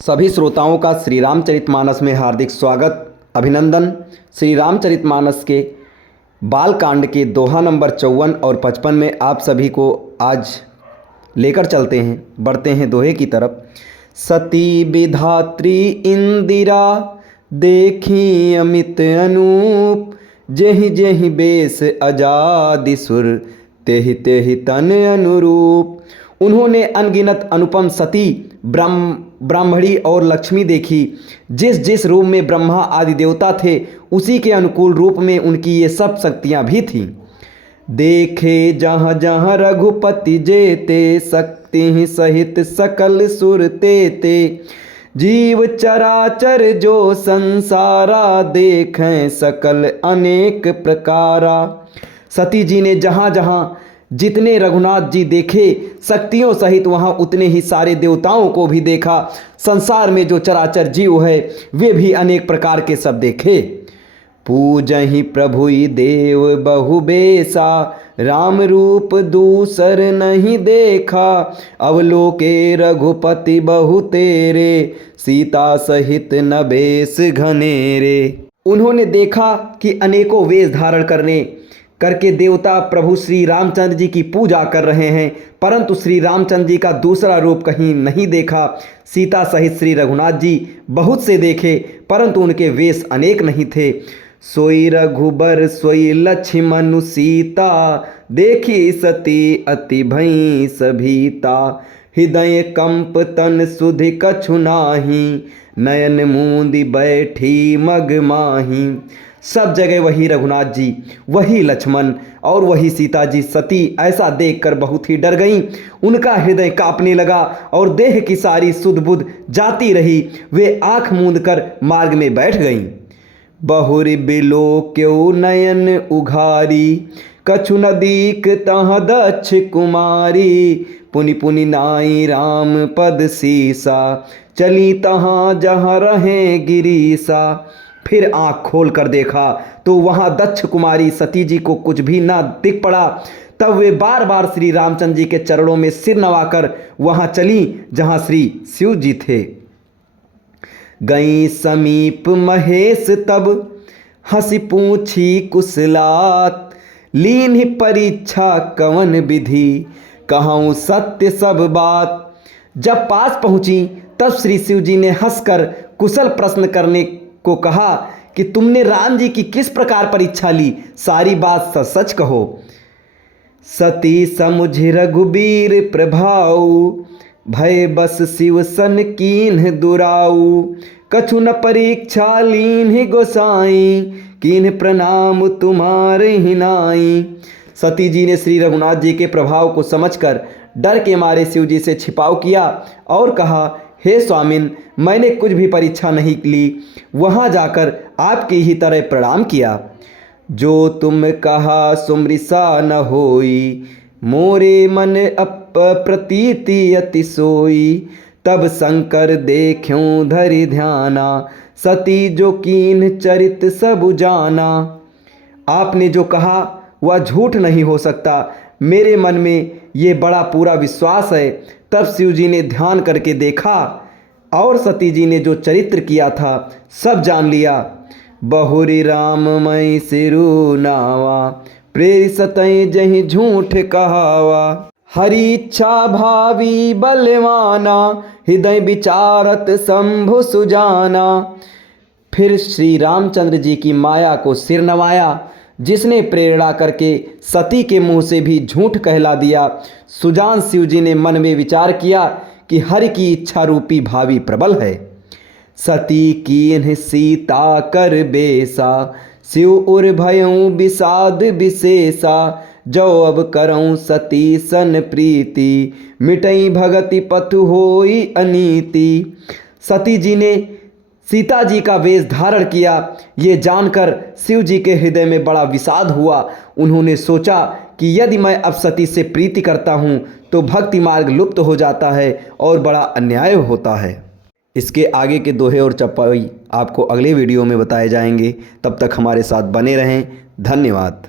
सभी श्रोताओं का श्री रामचरितमानस में हार्दिक स्वागत अभिनंदन। श्री रामचरितमानस के बाल कांड के दोहा नंबर 54 और 55 में आप सभी को आज लेकर चलते हैं, बढ़ते हैं दोहे की तरफ। सती विधात्री इंदिरा देखी अमित अनूप, जेहि जेहि बेस अजादि सुर, तेहि तेहि तन अनुरूप। उन्होंने अनगिनत अनुपम सती ब्राह्मणी और लक्ष्मी देखी। जिस जिस रूप में ब्रह्मा आदि देवता थे उसी के अनुकूल रूप में उनकी ये सब शक्तियाँ भी थीं। देखे जहाँ जहाँ रघुपति जेते, शक्ति सहित सकल सुर तेते। जीव चराचर जो संसारा, देखें सकल अनेक प्रकारा। सती जी ने जहाँ जहाँ जितने रघुनाथ जी देखे शक्तियों सहित, वहाँ उतने ही सारे देवताओं को भी देखा। संसार में जो चराचर जीव है वे भी अनेक प्रकार के सब देखे। पूजहि प्रभुई देव बहुबेसा, राम रूप दूसर नहीं देखा। अवलोके रघुपति बहु तेरे, सीता सहित न बेस घनेरे। उन्होंने देखा कि अनेकों वेश धारण करके देवता प्रभु श्री रामचंद्र जी की पूजा कर रहे हैं, परंतु श्री रामचंद्र जी का दूसरा रूप कहीं नहीं देखा। सीता सहित श्री रघुनाथ जी बहुत से देखे, परंतु उनके वेश अनेक नहीं थे। सोई रघुबर सोई लक्ष्मण सीता, देखी सती अति भई सभीता। हृदय कंप तन सुधि कछु नाही, नयन मूंदी बैठी मग माही। सब जगह वही रघुनाथ जी, वही लक्ष्मण और वही सीता जी। सती ऐसा देखकर बहुत ही डर गईं। उनका हृदय कांपने लगा और देह की सारी सुध बुध जाती रही। वे आंख मूंद कर मार्ग में बैठ गईं। बहुरि बिलो क्यों नयन उघारी, कछु न दीख तह दक्ष कुमारी। पुनि पुनि नाई राम पद सीसा, चली तहाँ जहाँ रहे गिरीसा। फिर आँख खोल कर देखा तो वहाँ दक्ष कुमारी सती जी को कुछ भी ना दिख पड़ा। तब वे बार बार श्री रामचंद्र जी के चरणों में सिर नवाकर वहाँ चली जहाँ श्री शिव जी थे। गई समीप महेश तब, हंसी पूछी कुशलात। लीन्हि परीक्षा कवन विधि, कहूँ सत्य सब बात। जब पास पहुँची तब श्री शिव जी ने हंसकर कुशल प्रश्न करने को कहा कि तुमने राम जी की किस प्रकार परीक्षा ली, सारी बात सच सच कहो। सती समुझ रघुबीर प्रभाऊ, भय बस शिव सन कीन्ह दुराऊ। कछु न परीक्षा लीन्हि गोसाई, कीन्ह प्रणाम तुम्हारे हिनाई। सती जी ने श्री रघुनाथ जी के प्रभाव को समझकर डर के मारे शिव जी से छिपाव किया और कहा, हे स्वामिन, मैंने कुछ भी परीक्षा नहीं ली, वहाँ जाकर आपकी ही तरह प्रणाम किया। जो तुम कहा सुमृषा न होई, मोरे मन अप्रतीति अति सोई। तब शंकर देख्यों धरि ध्याना, सती जो कीन्ह चरित सब जाना। आपने जो कहा वह झूठ नहीं हो सकता, मेरे मन में ये बड़ा पूरा विश्वास है। तब शिव जी ने ध्यान करके देखा और सती जी ने जो चरित्र किया था सब जान लिया। बहुरी राम मई सिरु नावा, प्रेरिसतै जहि झूठ कहावा। हरि इच्छा भावी बलवाना, हृदय विचारत शंभु सुजाना। फिर श्री रामचंद्र जी की माया को सिर नवाया, जिसने प्रेरणा करके सती के मुंह से भी झूठ कहला दिया। सुजान शिव जी ने मन में विचार किया कि हरि की इच्छा रूपी भावी प्रबल है। सती कीन्ह सीता कर बेसा, शिव उर भयऊँ विषाद विशेषा। जो अब करऊँ सती सन प्रीति, मिटई भगति पथु होई अनीति। सती जी ने सीता जी का वेश धारण किया। ये जानकर शिव जी के हृदय में बड़ा विषाद हुआ। उन्होंने सोचा कि यदि मैं अब सती से प्रीति करता हूँ तो भक्ति मार्ग लुप्त हो जाता है और बड़ा अन्याय होता है। इसके आगे के दोहे और चौपाई आपको अगले वीडियो में बताए जाएंगे। तब तक हमारे साथ बने रहें। धन्यवाद।